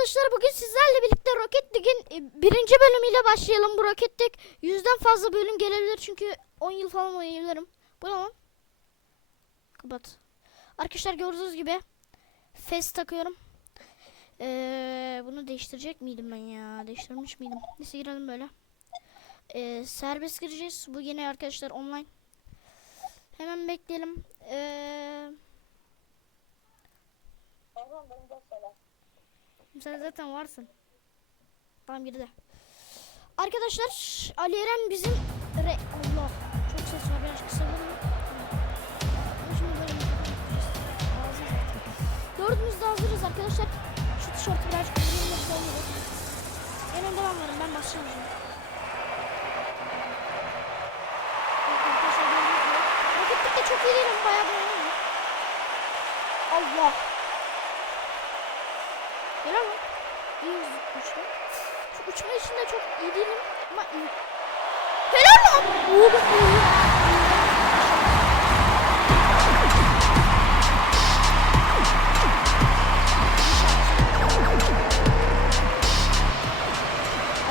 arkadaşlar bugün sizlerle birlikte Rocket League'in e, birinci bölümüyle başlayalım. Bu Rocket League yüzden fazla bölüm gelebilir çünkü 10 yıl falan oynayabilirim. Bu ne lan? Kapat. Arkadaşlar gördüğünüz gibi fes takıyorum. Ee, bunu değiştirecek miydim ben ya? Değiştirmiş miydim? Neyse girelim böyle. Ee, serbest gireceğiz. Bu yine arkadaşlar online. Hemen bekleyelim. Ee, Tamam bunu da söyle. Sen zaten varsın. Tamam girdi. Arkadaşlar Ali Eren bizim re Allah çok ses var biraz kısa Ağzı zaten. Dördümüz de hazırız arkadaşlar. Şu tişörtü birazcık yoksa olmuyor. En önde ben varım ben başlayacağım. Raketlik de çok iyi değilim bayağı beğendim. Allah. Helal lan. İyi uçtu. Şu uçma işinde çok iyi değilim ama iyi. Helal lan. Oo bak.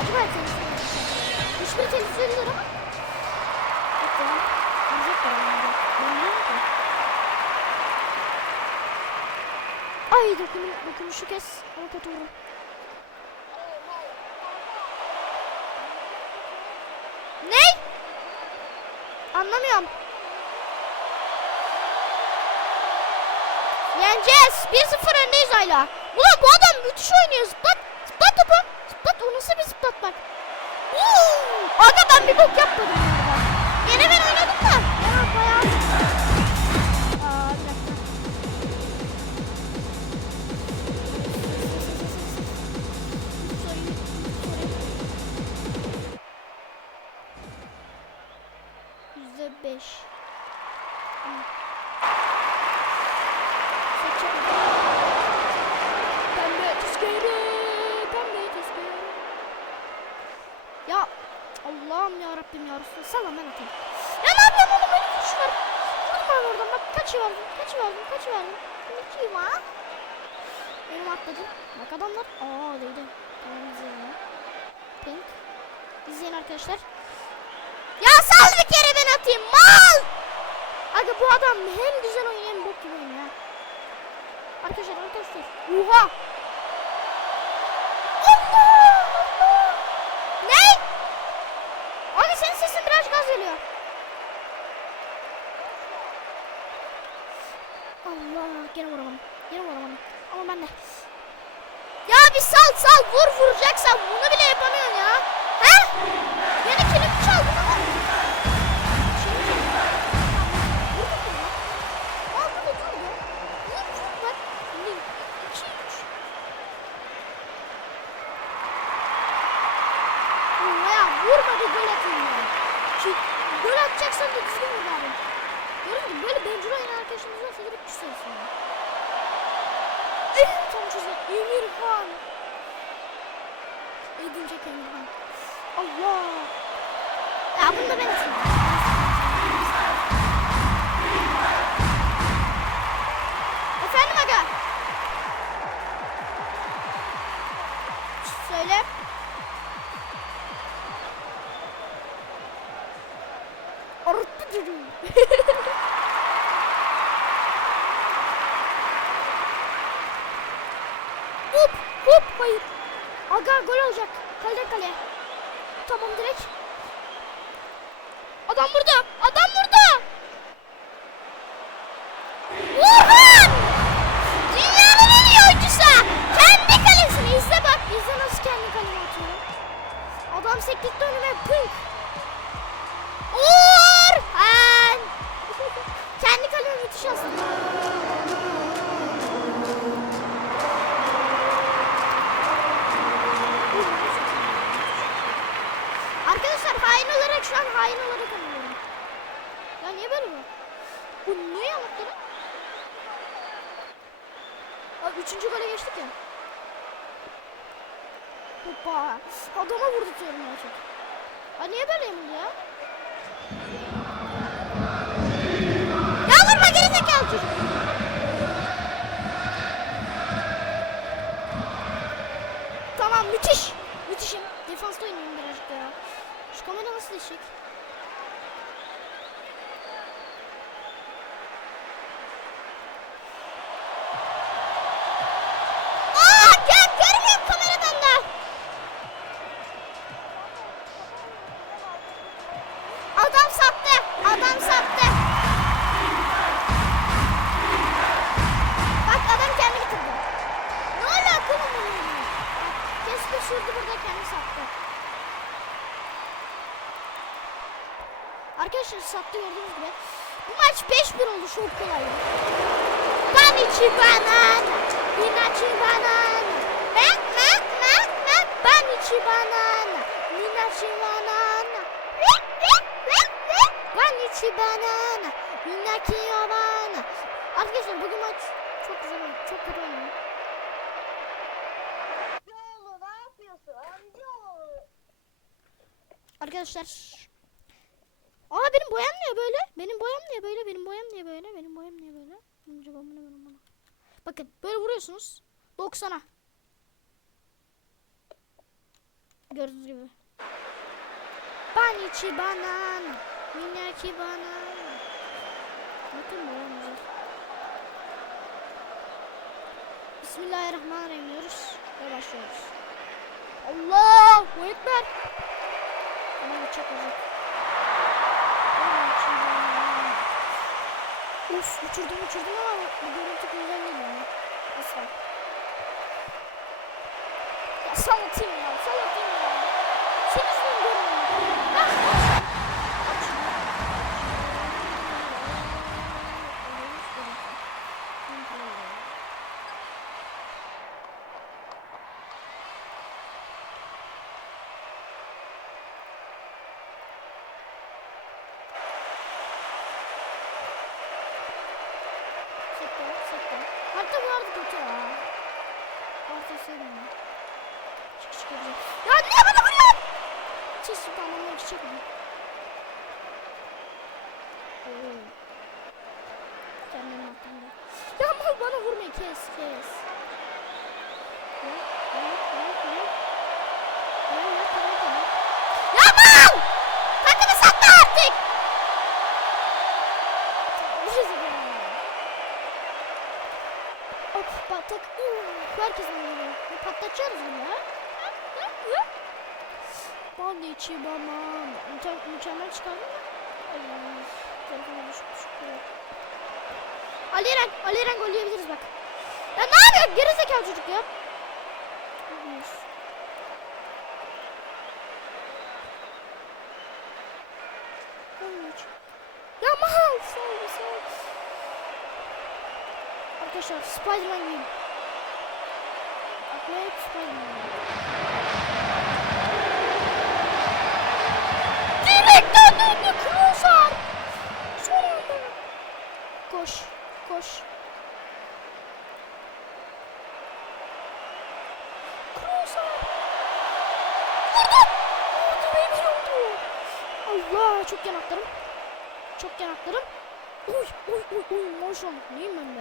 Acaba televizyon Hiçbir televizyon değil ama. Ben bilmiyorum ki. Ay dokun, dokunuşu kes. Ama kötü vurun. Ne? Anlamıyorum. Yeneceğiz. 1-0 öndeyiz hala. Ulan bu adam müthiş oynuyor. Zıplat. Zıplat topu. Zıplat. O nasıl bir zıplatmak? Uuu. Ben bir bok yapmadım. Gene ben oradan bak kaçı verdim kaçı verdim kaçı verdim. Şimdi kim ha? Benim atladım. Bak adamlar. Aa değdi. Tamam izleyelim. Pink. İzleyin arkadaşlar. Ya sal bir kere ben atayım mal. Aga bu adam hem güzel oynuyor hem bok gibi oynuyor. Arkadaşlar arkadaşlar. Oha. Ya vurma da gol atayım ya. Şu gol atacaksan da düzgün vur abi. Gördün mü? Böyle bencil oynayan arkadaşımız varsa küsersin ya. Evet tam çözüm. Emirhan. Edinecek Emirhan. Allah. Ya bunu da ben atayım. Hop hayır. Aga gol olacak. Kaleden kaleye. Tamam direkt. Adam burada. Adam burada. Wuhan! Dünyanın en iyi oyuncusu. Kendi kalesini izle bak. İzle nasıl kendi kaleme atıyor. Adam sektikte önüme pınk. Orhan! kendi kaleme müthiş aslında. Arkadaşlar hain olarak şu an hain olarak anlıyorum. Ya niye böyle bu? Bu niye yamaktı lan? Abi üçüncü gole geçtik ya. Hoppa. Adama vurdurtuyorum ya çok. Ha niye böyle yamuldu ya? Ya vurma geri zekalı çocuk. müthiş. Müthişim. Defansta oynayayım birazcık ya. Kamera nasıl değişik? Arkadaşlar sattı gördüğünüz gibi. Bu maç 5-1 oldu çok kolay. Banichi banana, Minachi banana. Ben ben ben ben Banichi banana, Minachi banana. Banichi banana, Minachi banana. Arkadaşlar bugün maç çok güzel oldu. Çok kötü amcaoğlu? Arkadaşlar. Aa benim boyam niye böyle? Benim boyam niye böyle? Benim boyam niye böyle? Benim boyam niye böyle? Önce ben bunu bunu bunu. Bakın böyle vuruyorsunuz. 90'a. Gördüğünüz gibi. Banichi banana. Minaki banana. Bakın boyam güzel. Bismillahirrahmanirrahim diyoruz ve başlıyoruz. Allahu Ekber. Ama çok uzak. Uf uçurdum uçurdum ama bu görüntü güzel değil ya. Asla. Ya salatayım ya ya. Süpermanlar çiçek mi? Oo. Kendimin hakkında. Ya mal bana vurma kes kes. Ne? Ne? Ne? Ne? Ne? Ne? Tamam tamam. Ya mal! Takımı sattı artık! Bir şey söyleyeyim. Hop patlak. Herkesin önüne. Patlatacağız bunu ya. Bal içi bana. Mükemmel, mükemmel çıkardı mı? Ay, telefona düşmüş. Ali Eren, Ali Eren gol yiyebiliriz bak. Ya ne yapıyor? Geri zekalı çocuk ya. Ya mahal. Sağ ol, sağ ol. Arkadaşlar Spiderman gibiyim. Aklıma hep Spiderman. Direkten döndü koş. Kroosar. Vurdu. Vurdu beni oldu. Allah çok yanaklarım. Çok yanaklarım. Uy uy uy uy maşallah neyim ben be.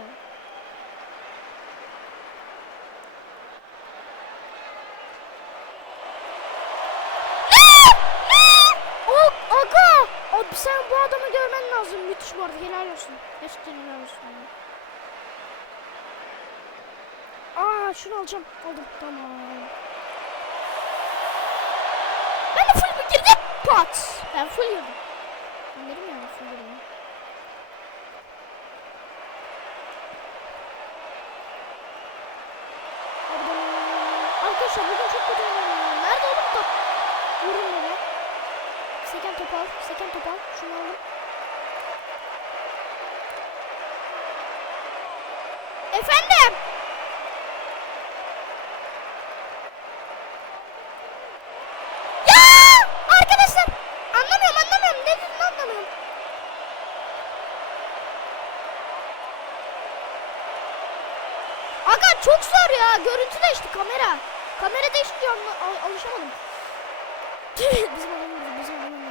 O aga! Abi sen bu adamı görmen lazım. Müthiş bu arada. Helal olsun. Gerçekten helal olsun. Aa şunu alacağım. Aldım. Tamam. Ben de full bir girdim. Pat. Ben full girdim. Dedim ya full girdim. Arkadaşlar bugün çok kötü oynuyorum. Nerede oğlum top? Vurun beni. Seken top al. Seken top al. Şunu aldım. Efendim? Ya! Arkadaşlar! Anlamıyorum anlamıyorum. Ne dediğini anlamıyorum. Aga çok zor ya. Görüntü değişti kamera. Kamera değişti anla- al- alışamadım. bizim adam vurdu, bizim adam vurdu.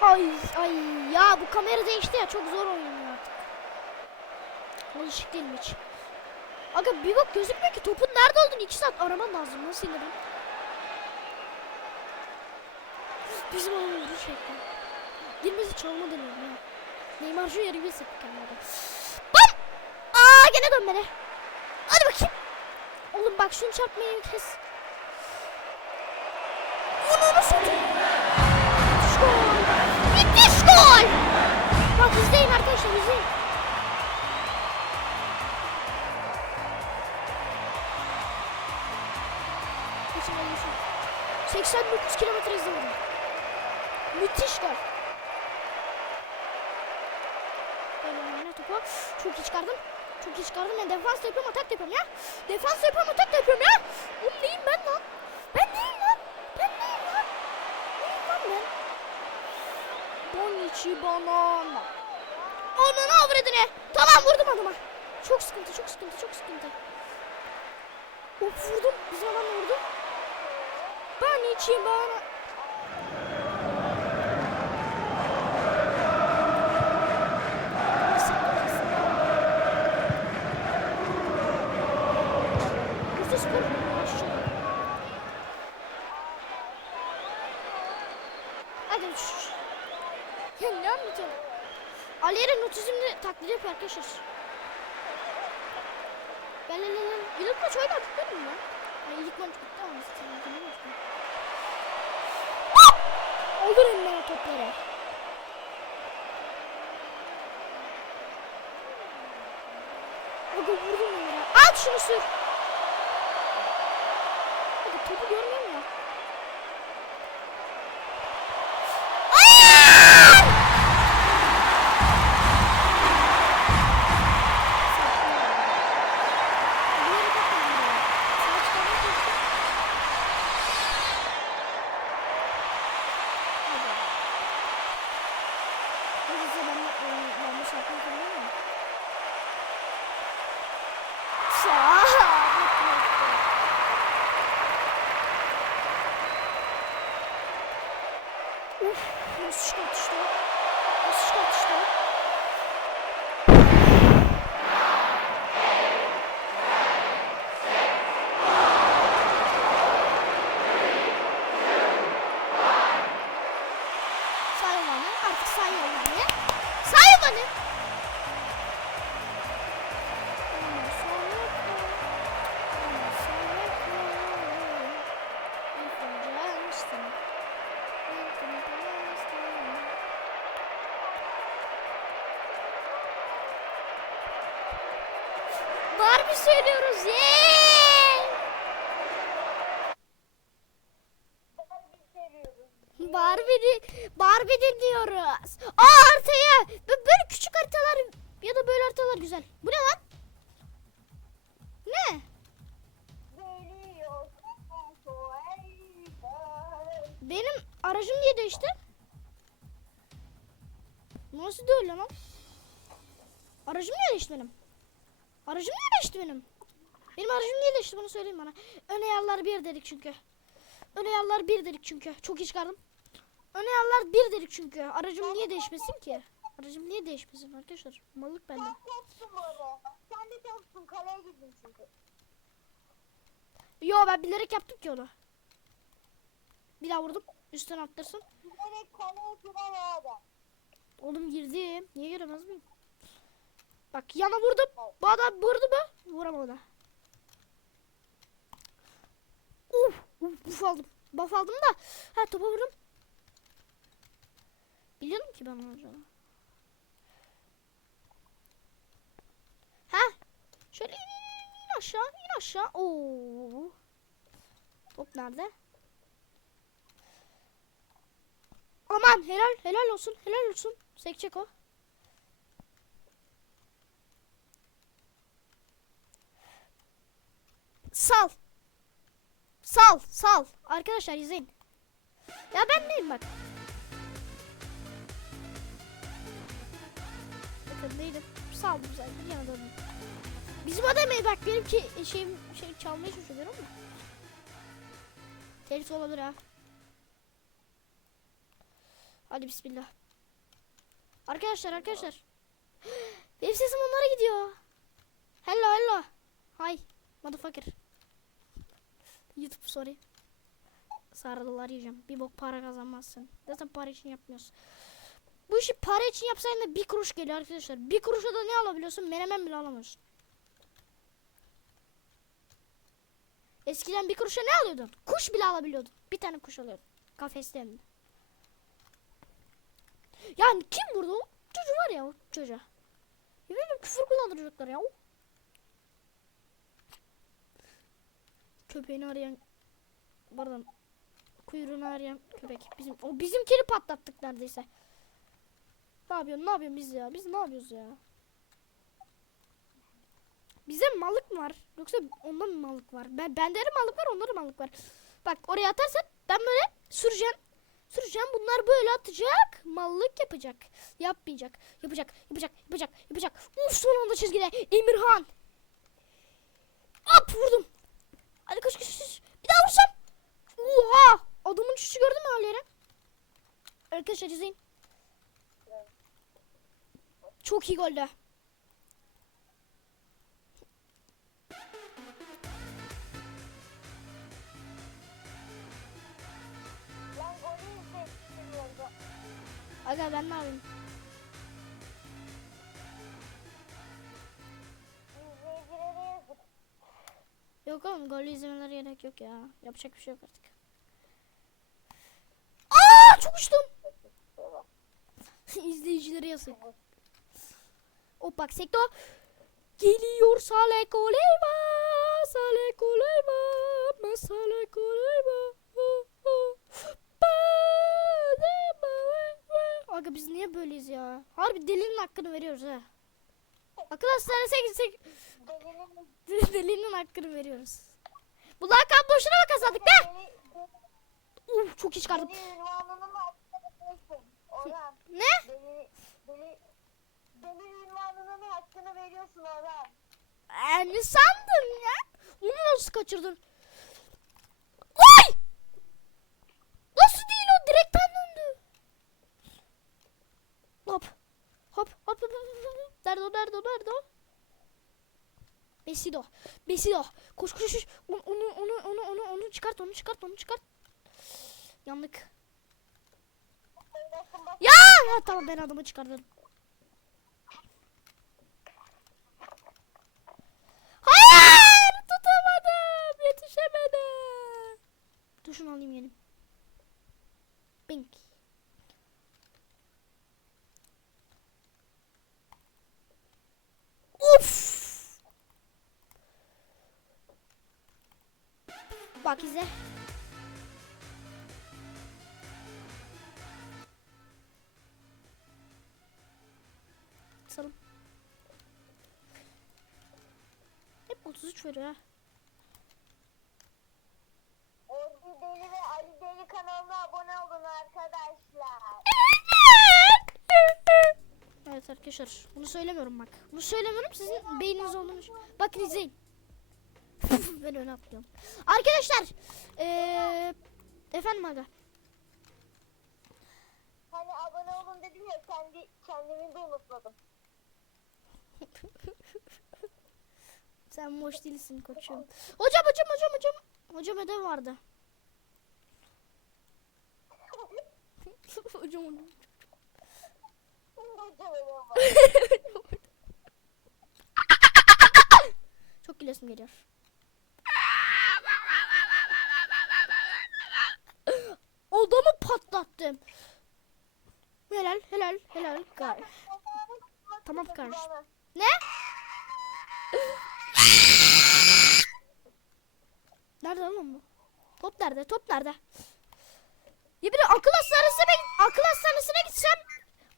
Ay ay ya bu kamera değişti ya çok zor oynanıyor artık. Alışık değilim hiç. Aga bir bak gözükmüyor ki topun nerede olduğunu 2 saat araman lazım. Nasıl inerim? Bizim oğlum vurdu şekli. Girmesi çalma deniyorum ya. Neymar Junior gibi hissettik kendime. Bam! Gene dön beni. Hadi bakayım. Oğlum bak şunu çarpmayı kes. Onu nasıl Müthiş gol. Müthiş gol. Bak izleyin arkadaşlar izleyin. Geçin geçin. 89 kilometre hızla vurdum. Müthiş gol. Oyna topu. Çok iyi çıkardım. Çok iyi çıkardım. Ben defans yapıyorum, atak yapıyorum ya. Defans yapıyorum, atak yapıyorum ya. Oğlum neyim ben lan? Ben neyim lan? Ben neyim lan? Neyim lan ben? Bonici banana. Ananı avradını. Tamam vurdum adama. Çok sıkıntı, çok sıkıntı, çok sıkıntı. Of vurdum. Bizim adam vurdu. Bonici banana. Bursa Spor aşağı. Hadi uç. Ya ne anlatıyorsun? Ali Eren otizmli taklit yapıyor arkadaşlar. Gel gel. gel. İlk maç değil mi lan? Ay ilk maç bitti ama sen mı? Alırım ben o topları. Aga vurdum ya. Al şunu sür. Aga topu görmüyorum Barbie söylüyoruz. Yeee! Barbie Barbie dinliyoruz. Bana. Ön ayarlar bir dedik çünkü. Ön ayarlar bir dedik çünkü. Çok iyi çıkardım. Ön ayarlar bir dedik çünkü. Aracım niye değişmesin ki? Aracım niye değişmesin arkadaşlar? Mallık bende. Sen topsun böyle. Sen de topsun. Kaleye girdin çünkü. Yo ben bilerek yaptım ki onu. Bir daha vurdum. Üstten attırsın. Giderek kaleye giren adam. Oğlum girdim. Niye giremez miyim? Bak yana vurdum. Bu adam vurdu mu? Vuramadı. Uf, uf, buff aldım. Buff aldım da. Ha topa vurdum. Biliyordum ki ben olacağını. Ha? Şöyle in, in, in aşağı, in aşağı. Oo. Top nerede? Aman helal, helal olsun, helal olsun. Sekecek o. Sal. Sal, sal. Arkadaşlar izleyin. Ya ben neyim bak. Bakın değilim. Saldım zaten. Yana döndüm. Bizim adam iyi bak benimki şeyim şey çalmaya çalışıyorum ama. Tehlike olabilir ha. Hadi bismillah. Arkadaşlar arkadaşlar. Benim sesim onlara gidiyor. Hello hello. Hi. Motherfucker. YouTube sorry. Sarılar yiyeceğim. Bir bok para kazanmazsın. Zaten para için yapmıyoruz. Bu işi para için yapsaydın da bir kuruş geliyor arkadaşlar. Bir kuruşa da ne alabiliyorsun? Menemen bile alamıyorsun. Eskiden bir kuruşa ne alıyordun? Kuş bile alabiliyordun. Bir tane kuş alıyordun. Kafeste hem de. Yani kim vurdu? Çocuğu var ya o çocuğa. Yemin küfür kullandıracaklar ya. Köpeğini arayan pardon kuyruğunu arayan köpek bizim o bizimkini patlattık neredeyse. Ne yapıyorsun? Ne yapıyorsun biz ya? Biz ne yapıyoruz ya? Bize mallık mı var? Yoksa onda mı mallık var? Ben bende de mallık var, onda da mallık var. Bak oraya atarsan ben böyle süreceğim. Süreceğim. Bunlar böyle atacak. Mallık yapacak. Yapmayacak. Yapacak. Yapacak. Yapacak. Yapacak. Uf son anda çizgide. Emirhan. Hop vurdum. Hadi koş koş koş. Bir daha vursam. Oha. Adamın çüşü gördün mü Aleren? Arkadaşlar izleyin. Çok iyi goldü. Aga ben ne yapayım? Oğlum golü izlemeleri gerek yok ya. Yapacak bir şey yok artık. Aa çok uçtum. İzleyicilere yazık. O bak sekto. Geliyor Sale Koleyba. Sale Koleyba. Masale Koleyba. Aga biz niye böyleyiz ya? Harbi delinin hakkını veriyoruz ha. Akıl hastanesine gitsek delinin hakkını veriyoruz. Bu lakap boşuna mı kazandık be? Uf çok iyi çıkardım. Ne? Deli, deli, deli ünvanının hakkını veriyorsun Orhan. Ee, ne sandın ya? Onu nasıl kaçırdın? Oy! Nasıl değil o? Direkten döndü. Hop. Hop hop hop hop. hop. Nerede o? Nerede o? Nerede o? Besido. Besido. Koş koş koş. Onu onu onu onu onu onu çıkart onu çıkart onu çıkart. Yandık. Ya, ya tamam ben adamı çıkardım. Hayır tutamadım yetişemedim. Dur şunu alayım yenim. Bink. Uf. Bak izle. Salım. Hep 33 veriyor ha. Ordu Deli ve Ali Deli kanalına abone olun arkadaşlar. Evet arkadaşlar bunu söylemiyorum bak. Bunu söylemiyorum sizin beyniniz olduğunu. Bakın izleyin. Ben öne atlıyorum. Arkadaşlar eee efendim aga. Hani abone olun dedim ya kendi kendimi de unutmadım. Sen boş değilsin koçum. Hocam hocam hocam hocam. Hocam ödev vardı. hocam hocam. Çok gülesim geliyor. Odamı patlattım. Helal helal helal. Gay. Tamam kardeşim. Ne? Nerede oğlum bu? Top nerede? Top nerede? Ya bir akıl hastanesine akıl hastanesine gitsem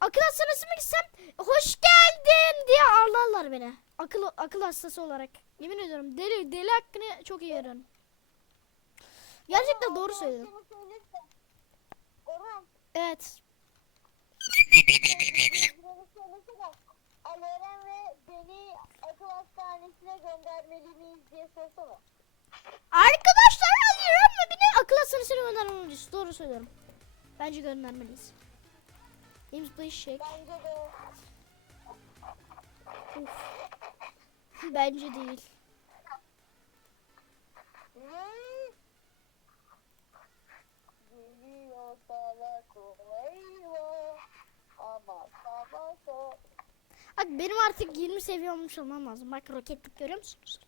akıl hastanesine gitsem hoş geldin diye ağlarlar beni. Akıl akıl hastası olarak. Yemin ediyorum deli deli hakkını çok iyi veriyorum. Gerçekten doğru söylüyorum. Orhan, Evet. Aleren ve beni akıl hastanesine göndermeli miyiz diye sorsana. Arkadaşlar alıyorum mu beni akıl hastanesine göndermeliyiz. Doğru söylüyorum. Bence göndermeliyiz. James Blake Shake. Bence de. Uf. Bence değil. Ve Bak benim artık 20 seviye olmuş olmam lazım. Bak roketlik görüyor musunuz?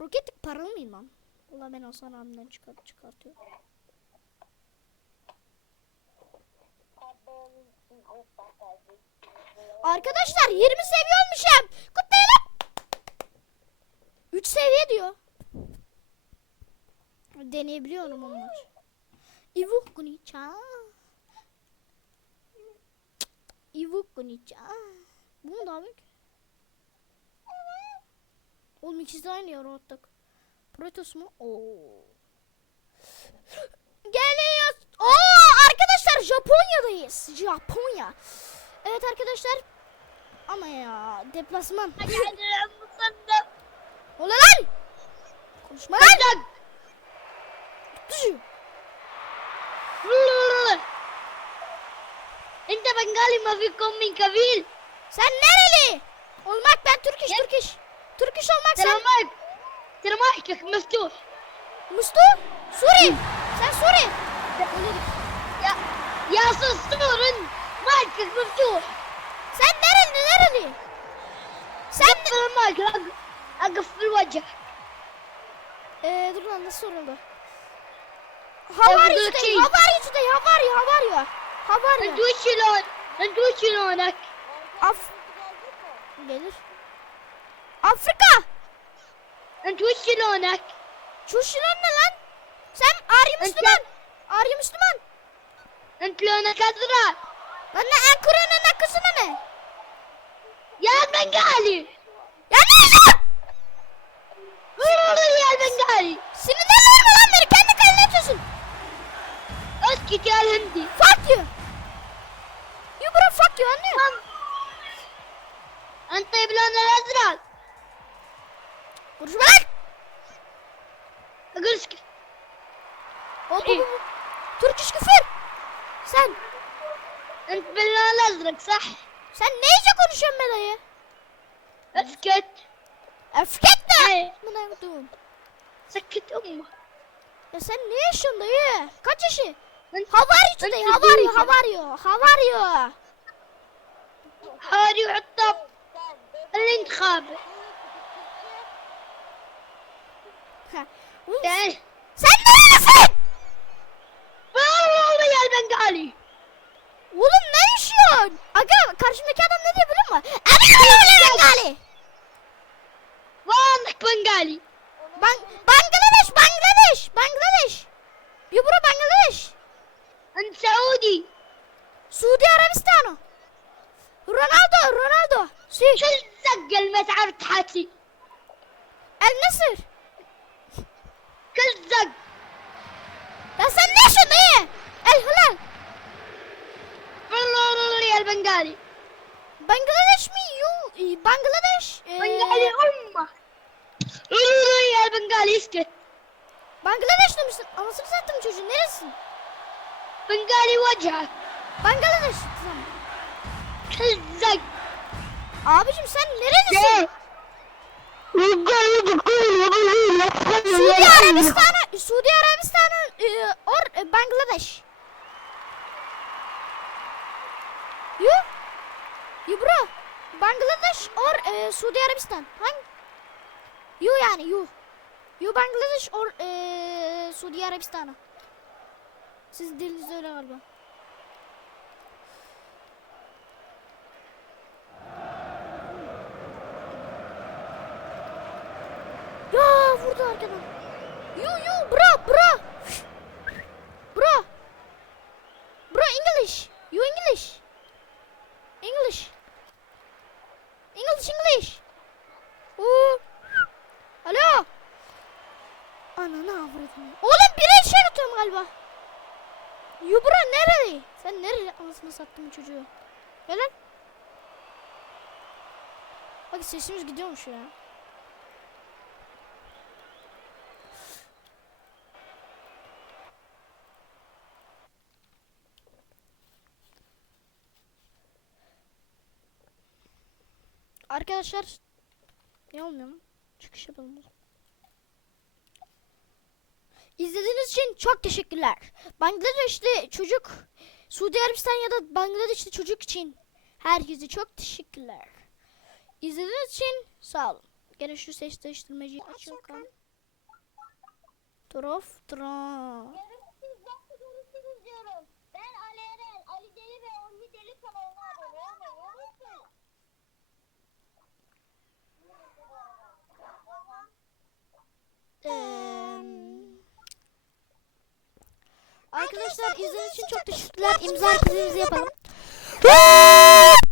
Roketlik paralı mıyım lan? Valla ben Hasan abimden çıkart çıkartıyorum. Arkadaşlar 20 seviye olmuşum. Kutlayalım. 3 seviye diyor. Deneyebiliyorum onlar. Ivu kunicha. Ivu kunicha. Bu mu daha büyük? Oğlum ikisi de aynı yer ortak. Protos mu? Oo. Geliyor. Oo arkadaşlar Japonya'dayız. Japonya. Evet arkadaşlar. Ama ya deplasman. Ola lan! Konuşma lan! Düşüyor. Ente Bengali mavi kommin kavil. Sen nereli? Olmak ben Türkiş, yep. Türkiş. Türkiş olmak sen. Selamak. Selamak Mustu. Mustu? Suri. Sen Suri. Ya ya sus durun. Mike Mustu. Sen nereli nereli? Sen Selamak. Agıfır vajah. Eee dur lan nasıl soruldu? Hawari'de, Hawari'de, Havari, Havari. Havari. Duşilon. Duşilon. Af gelir. Afrika. Duşilon. Duşilon ne lan? Sen Arya Müslüman. Arya Müslüman. Entlona kadra. Lan ne enkurana nakısına ne? Ya ben gali. Ya ne? Vurulur ya ben gali. Sinirlenme lan beni kendi kalene atıyorsun you challenge. Fuck you. You bro fuck you anne. Ante bilanda lazrak. Konuşma lan. Agırışk. Türkçe küfür. Sen. Ante bilanda lazrak sah. Sen neyce konuşuyorsun ben ayı? Öfket. Öfket ne? Buna yaptım. Sakit umma. Ya sen ne yaşıyorsun dayı? Kaç yaşı? انت How are you today? How are you? How are you? How are you? حاري وعطاب الانتخاب Ha. Oğlum, يعني Sen nerelisin? والله يا البنغالي Oğlum ne yaşıyorsun? Aga karşımdaki adam ne diyor biliyor musun? Ana Bengali. وانك بنغالي Bang Bangladeş, Bangladeş, Bangladeş. You bro Bangladeş. أنت سعودي. سعودي عربستانو رونالدو رونالدو. سي شو تسجل ما تعرف تحكي النصر. بنغالي وجهك Bangladeş. Tamam. كل زق Abicim sen nerelisin? Suudi Suudi Arabistan'ı, Suudi Arabistan'ı e, or e, Bangladeş. You? You bro. Bangladeş or e, Suudi Arabistan. Hangi? You yani you. You Bangladeş or e, Suudi Arabistan'ı. Siz diliniz öyle galiba. Ya vurdu arkadan. You you bro bro. Bro. Bro English. You English. English. English English. Oo. Alo. Ananı avradım. Oğlum biri şey atıyorum galiba. You bro nereli? Sen bu çocuğu? Gel Bak sesimiz gidiyormuş ya. Arkadaşlar ne olmuyor mu? Çıkış yapalım. İzlediğiniz için çok teşekkürler. Bangladeşli çocuk, Suudi Arabistan ya da Bangladeşli çocuk için herkese çok teşekkürler. İzlediğiniz için sağ olun. Gene şu ses değiştirmeciyi açalım. Trof tron. Görüşürüz, nasıl görüşürüz diyorum. Ben Ali Eren, Ali Deli ve Orhi Deli kanalına abone olmayı unutmayın. Eee, Arkadaşlar izlediğiniz için çok teşekkürler. İmza hareketimizi yapalım.